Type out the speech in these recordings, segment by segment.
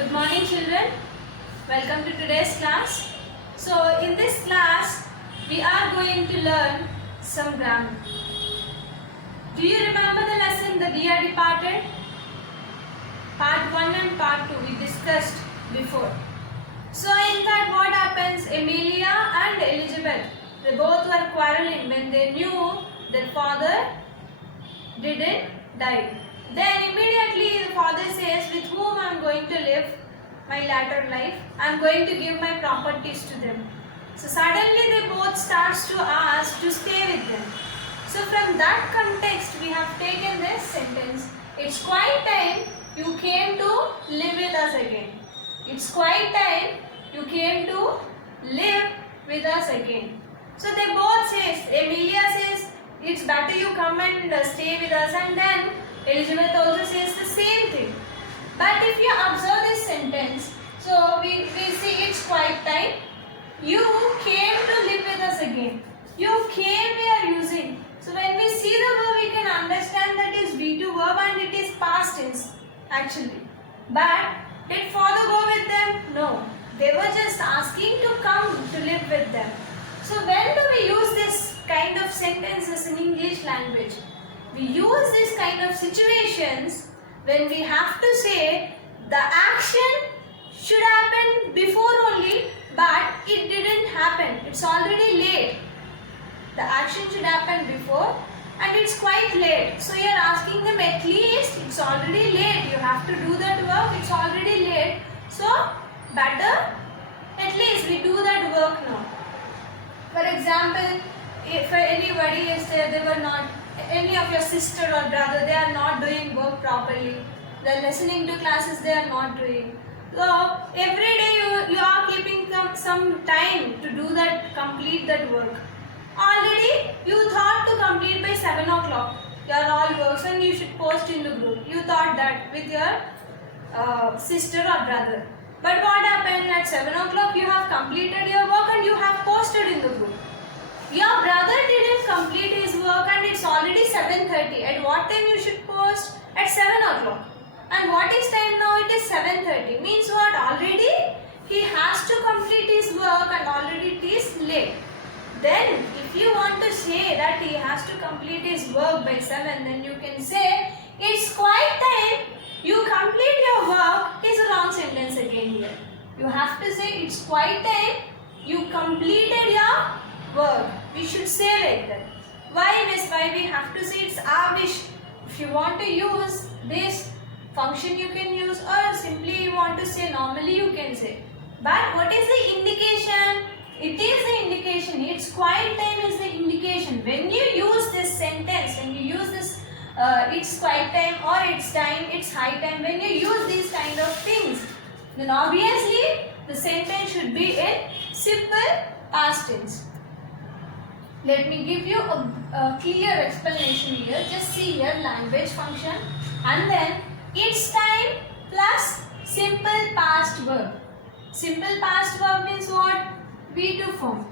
Good morning children. Welcome to today's class. So in this class we are going to learn some grammar. Do you remember the lesson The Dear Departed? Part 1 and part 2 we discussed before. So in that what happens, Amelia and Elizabeth, they both were quarreling when they knew their father didn't die. Then immediately the father says, with whom I am going to live my latter life, I am going to give my properties to them. So suddenly they both starts to ask to stay with them. So from that context we have taken this sentence, it's quite time you came to live with us again. It's quite time you came to live with us again. So they both says, Amelia says, it's better you come and stay with us, and then Elizabeth also says the same thing. But if you observe this sentence, so we see it's quite time you came to live with us again. You came we are using. So when we see the verb we can understand that is V2 verb and it is past tense actually. But did father go with them? No. They were just asking to come to live with them. So when do we use this kind of sentences in English language? We use this kind of situations when we have to say the action should happen before only, but it didn't happen. It's already late. The action should happen before and it's quite late. So you are asking them at least it's already late. You have to do that work. It's already late. So better at least we do that work now. For example, if anybody is there, they were not, any of your sister or brother, they are not doing work properly. They are listening to classes, they are not doing. So every day you are keeping some time to do that, complete that work. Already you thought to complete by 7 o'clock your all works and you should post in the group. You thought that with your sister or brother. But what happened at 7 o'clock you have completed your work and you have posted in the group. Your brother didn't complete his work and it's already 7:30. At what time you should post? At 7 o'clock. And what is time now? It is 7:30. Means what? Already he has to complete his work and already it is late. Then if you want to say that he has to complete his work by 7, then you can say it's quite time you complete your work. Is a wrong sentence again here. You have to say it's quite time you completed your work. We should say like that. Why, miss? Why we have to say it's our wish? If you want to use this function you can use, or simply you want to say normally you can say. But what is the indication? It is the indication. It's quite time is the indication. When you use this sentence, when you use this it's quite time or it's time, it's high time, when you use these kind of things, then obviously the sentence should be in simple past tense. Let me give you a clear explanation here. Just see here language function and then it's time plus simple past verb. Simple past verb means what? V2 form.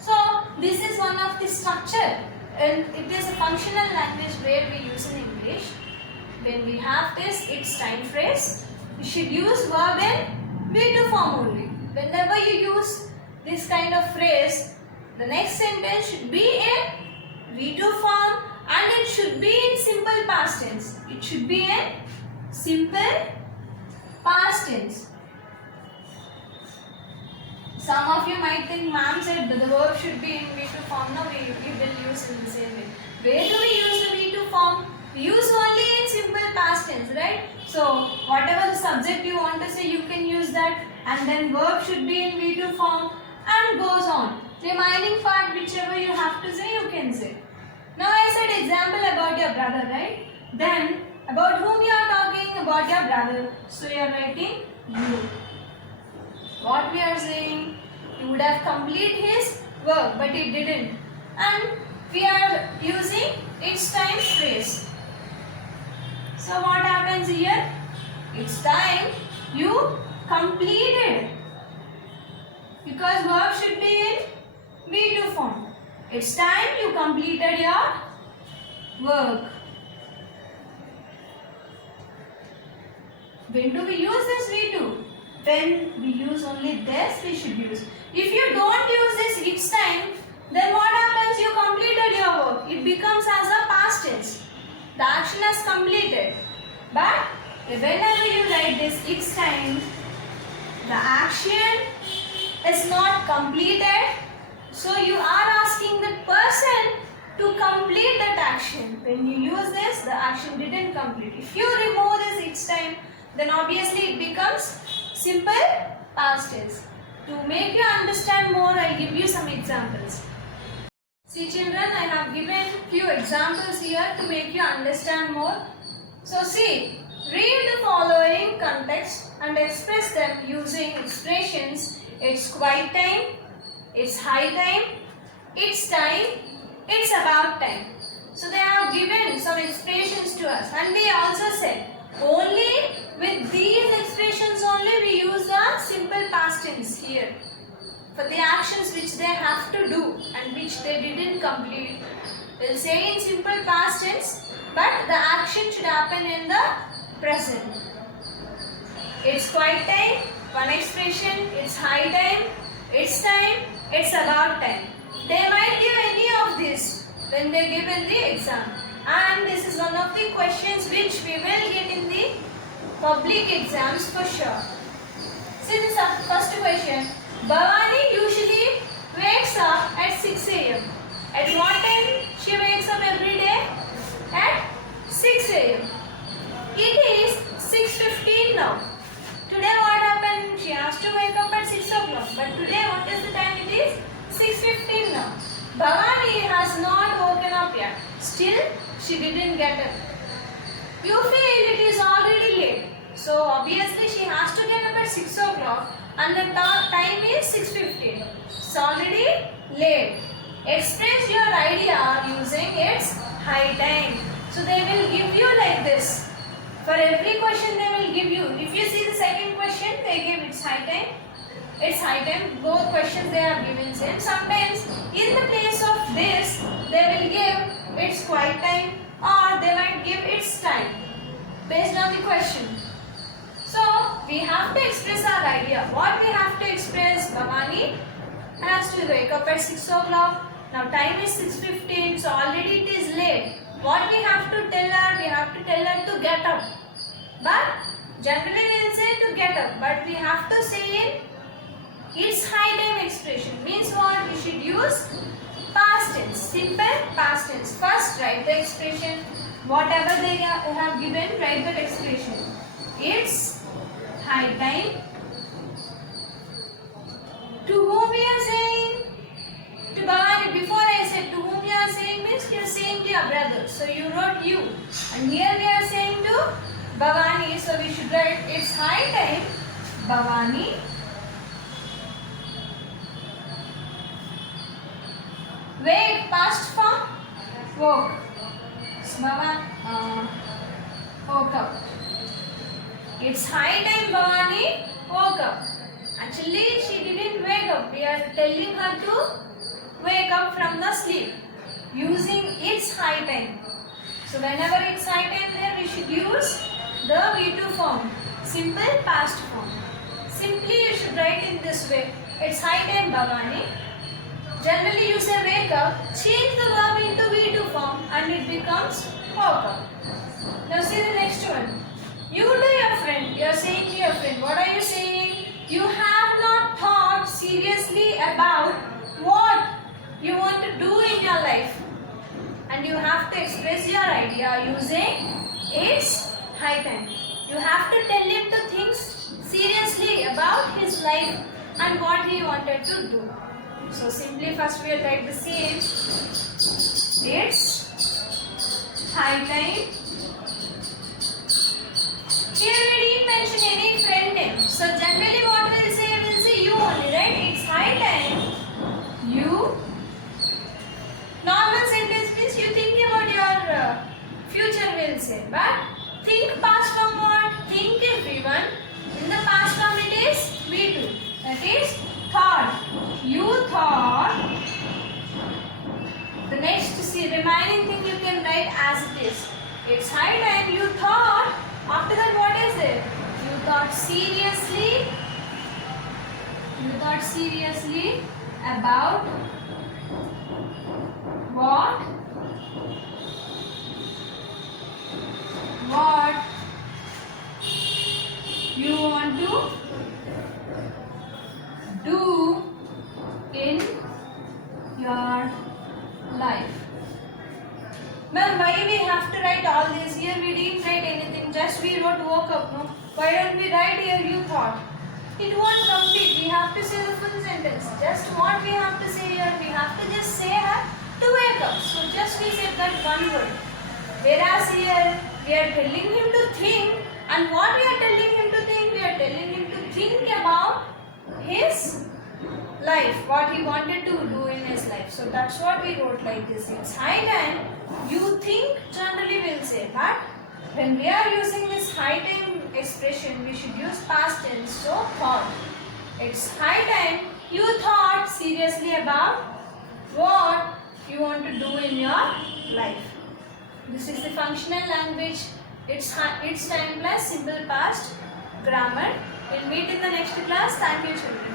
So this is one of the structure and it is a functional language where we use in English. When we have this it's time phrase, you should use verb in V2 form only. Whenever you use this kind of phrase, the next sentence should be in V2 form and it should be in simple past tense. It should be in simple past tense. Some of you might think ma'am said the verb should be in V2 form. No, we will use in the same way. Where do we use the V2 form? We use only in simple past tense, right? So whatever the subject you want to say you can use that, and then verb should be in V2 form and goes on. Remaining part whichever you have to say you can say. Now I said example about your brother, right? Then about whom you are talking? About your brother. So you are writing you. What we are saying? He would have completed his work but he didn't. And we are using it's time phrase. So what happens here? It's time you completed. Because verb should be in V2 form. It's time you completed your work. When do we use this V2? When we use only this, we should use. If you don't use this each time, then what happens? You completed your work. It becomes as a past tense. The action has completed. But whenever you write this each time, the action is not completed. So you are asking the person to complete that action. When you use this, the action didn't complete. If you remove this each time, then obviously it becomes simple past tense. To make you understand more, I'll give you some examples. See children, I have given few examples here to make you understand more. So see, read the following context and express them using expressions. It's quiet time, it's high time, it's time, it's about time. So they have given some expressions to us, and we also said only with these expressions only we use the simple past tense here for the actions which they have to do and which they didn't complete. We'll say in simple past tense, but the action should happen in the present. It's quiet time, one expression, it's high time, it's time, it's about time. They might give any of this when they give in the exam. And this is one of the questions which we will get in the public exams for sure. See this first question. Bhavani usually wakes up at 6 a.m. At what time she wakes up every day? At 6 a.m. It is 6:15 now. Today what happened? She has to wake up at 6 o'clock. But today what is the time? It is 6:15 now. Bhavani has not woken up yet. Still, she didn't get up. You feel it is already late. So obviously she has to get up at 6 o'clock and the time is 6:15. It's already late. Express your idea using its high time. So they will give you like this. For every question they will give you. If you see the second question, they give its high time. It's high time. Both questions they have given same. Sometimes in the place of this, they will give its quiet time or they might give its time based on the question. So we have to express our idea. What we have to express? Bhavani has to wake up at 6 o'clock. Now time is 6:15, so already it is late. What we have to tell her? We have to tell her to get up. But generally we will say to get up. But we have to say in its high time expression. Means what? We should use past tense. Simple past tense. First write the expression. Whatever they have given, write that expression. It's high time. To whom we are saying? To Bhavani. Before I said to whom you are saying means you are saying to your brother. So you wrote you. And here we are saying to Bhavani. So we should write it's high time. Bhavani wake, past form, woke. So Bhavani woke up. It's high time Bhavani woke up. Actually she didn't wake up. We are telling her to wake up from the sleep using its high time. So whenever it's high time there we should use the V2 form. Simple past form. Simply you should write in this way. It's high time Bhavani. Generally you say wake up. Change the verb into V2 form and it becomes woke up. Now see the next one. You to your friend. You are saying to your friend. What are you saying? You have not thought seriously about what you want to do in your life. And you have to express your idea using its high time. You have to tell him to think seriously about his life and what he wanted to do. So simply first we will write the same. It's high time. Here we didn't mention any friend name. So generally what we will say you only, right? It's high time. You. Normal sentence means you think about your future will say. But think past form what? Think everyone. In the past form it is V2. That is thought. You thought. The next remaining thing you can write as it is. It's high time you thought. After that what is it? You seriously about what you want to do in your life. Ma'am, why we have to write all this? Here we didn't write anything, just we wrote woke up, no? Why don't we write here you thought? It won't complete, we have to say the full sentence. Just what we have to say here, we have to just say to wake up. So just we said that one word. Whereas here, we are telling him to think, and what we are telling him to think? We are telling him to think about his life, what he wanted to do in his life. So that's what we wrote like this. It's high time you think, generally we'll say, but when we are using this high time expression, we should use past tense, so thought. It's high time you thought seriously about what you want to do in your life. This is the functional language. It's time plus simple past grammar. We'll meet in the next class. Thank you, children.